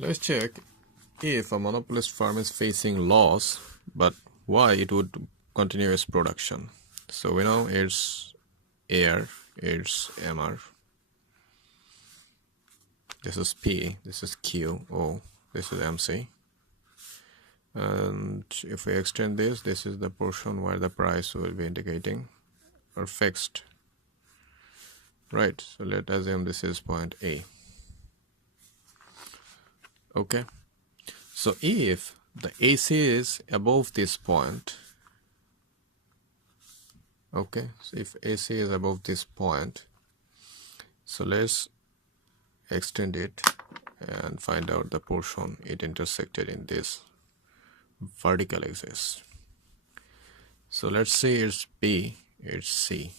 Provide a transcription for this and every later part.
Let's check if a monopolist farm is facing loss, but why it would continue its production. So we know it's air, it's MR. This is P, this is Q, O, this is MC. And if we extend this, this is the portion where the price will be indicating or fixed. Right, so let's assume this is point A. Okay, so if the AC is above this point, okay, so if AC is above this point, so let's extend it and find out the portion it intersected in this vertical axis. So let's say it's B, it's C.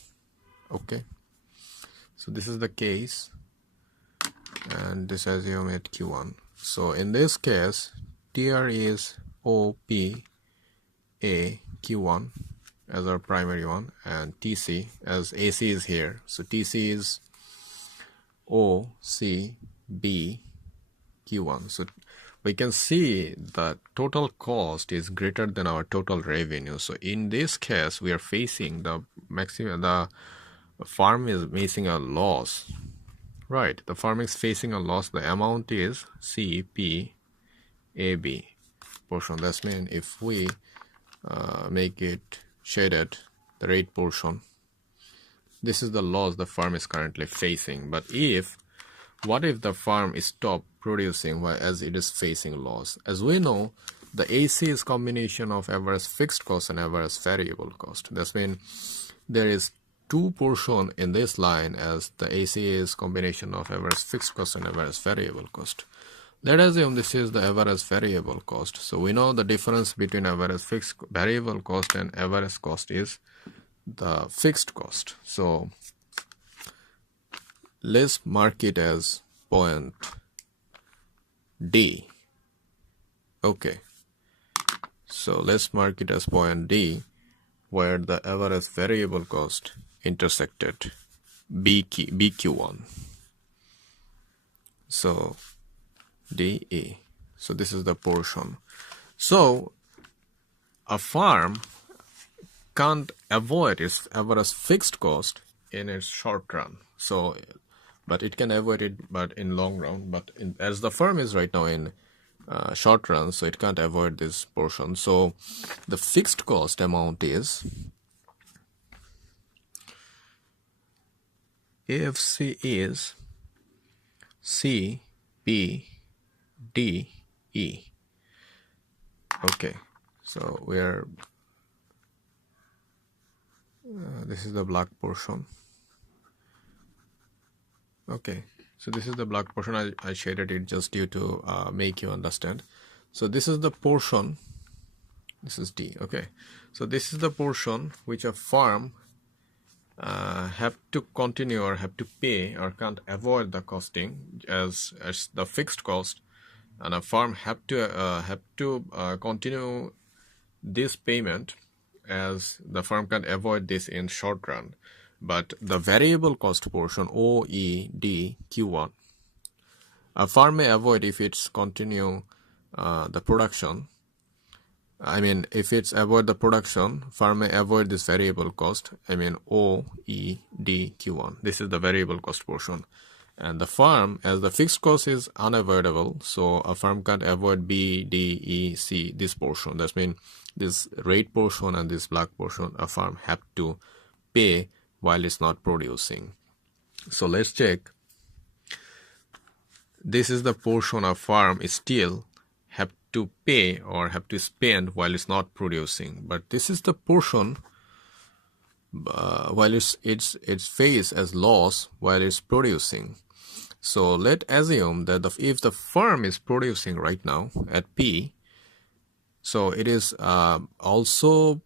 Okay, so this is the case, and this assume at Q1. So in this case, TR is OP A Q1 as our primary one, and TC as AC is here. So TC is OC B Q1. So we can see the total cost is greater than our total revenue. So in this case, we are facing the maximum, the farm is facing a loss. Right, the farm is facing a loss. The amount is CP AB portion. That's mean if we make it shaded, the rate portion, this is the loss the farm is currently facing. But what if the farm is stopped producing as it is facing loss? As we know, the AC is combination of average fixed cost and average variable cost. That's mean there is two portion in this line, as the AC is combination of average fixed cost and average variable cost. Let us assume this is the average variable cost. So we know the difference between average fixed variable cost and average cost is the fixed cost. So let's mark it as point D. Okay, so let's mark it as point D, where the average variable cost intersected BQ1. So DE. So this is the portion. So a farm can't avoid its average fixed cost in its short run. So, but it can avoid it, but in long run. But as the firm is right now in short run, so it can't avoid this portion. So the fixed cost amount is AFC is C B D E. Okay, so we are this is the black portion. Okay, so this is the black portion. I shaded it just due to make you understand. So this is the portion, this is D. Okay, so this is the portion which a farm have to continue or have to pay or can't avoid the costing as the fixed cost, and a farm have to continue this payment as the firm can avoid this in short run. But the variable cost portion OEDQ1, a farm may avoid if it's continue the production. I mean, if it's avoid the production, farm may avoid this variable cost. I mean OEDQ1. This is the variable cost portion. And the farm, as the fixed cost is unavoidable, so a farm can't avoid B, D, E, C, this portion. That means this rate portion and this black portion, a farm have to pay while it's not producing. So let's check. This is the portion a farm is still have to pay or have to spend while it's not producing. But this is the portion while it's faced as loss while it's producing. So let's assume that if the firm is producing right now at P, so it is also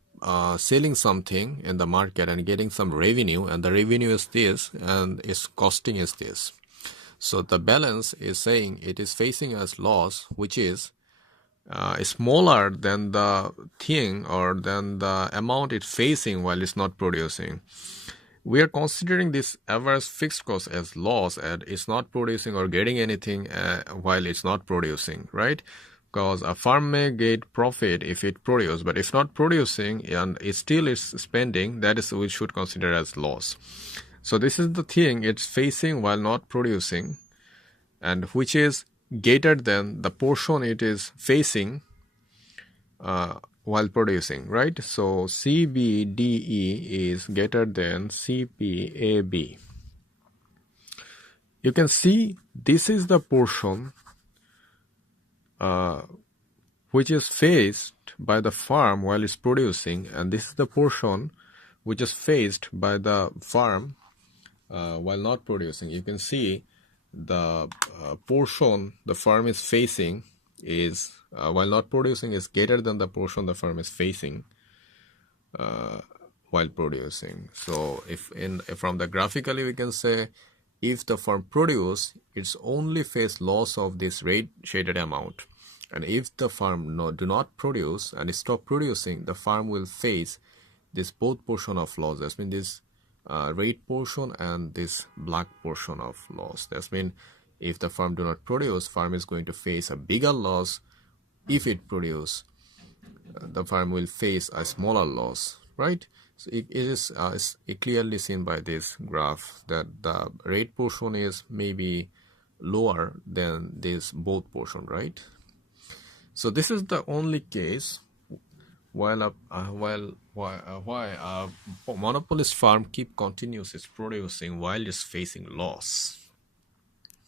selling something in the market and getting some revenue, and the revenue is this and its costing is this. So the balance is saying it is facing as loss, which is smaller than the thing or than the amount it's facing while it's not producing. we are considering this average fixed cost as loss, and it's not producing or getting anything while it's not producing, right? Because a farm may get profit if it produces, but if not producing and it still is spending, that is we should consider as loss. So this is the thing it's facing while not producing, and which is greater than the portion it is facing while producing, right? So CBDE is greater than CPAB. You can see this is the portion which is faced by the farm while it's producing, and this is the portion which is faced by the farm while not producing. You can see the portion the farm is facing is while not producing is greater than the portion the farm is facing while producing. So if from the graphically we can say if the farm produce, it's only face loss of this red shaded amount, and if the farm do not produce and stop producing, the farm will face this both portion of loss. That means this red portion and this black portion of loss. That means if the farm do not produce, farm is going to face a bigger loss. If it produce, the farm will face a smaller loss, right? So it is clearly seen by this graph that the red portion is maybe lower than this both portion, right? So this is the only case why a monopolist farm continues its producing while it's facing loss.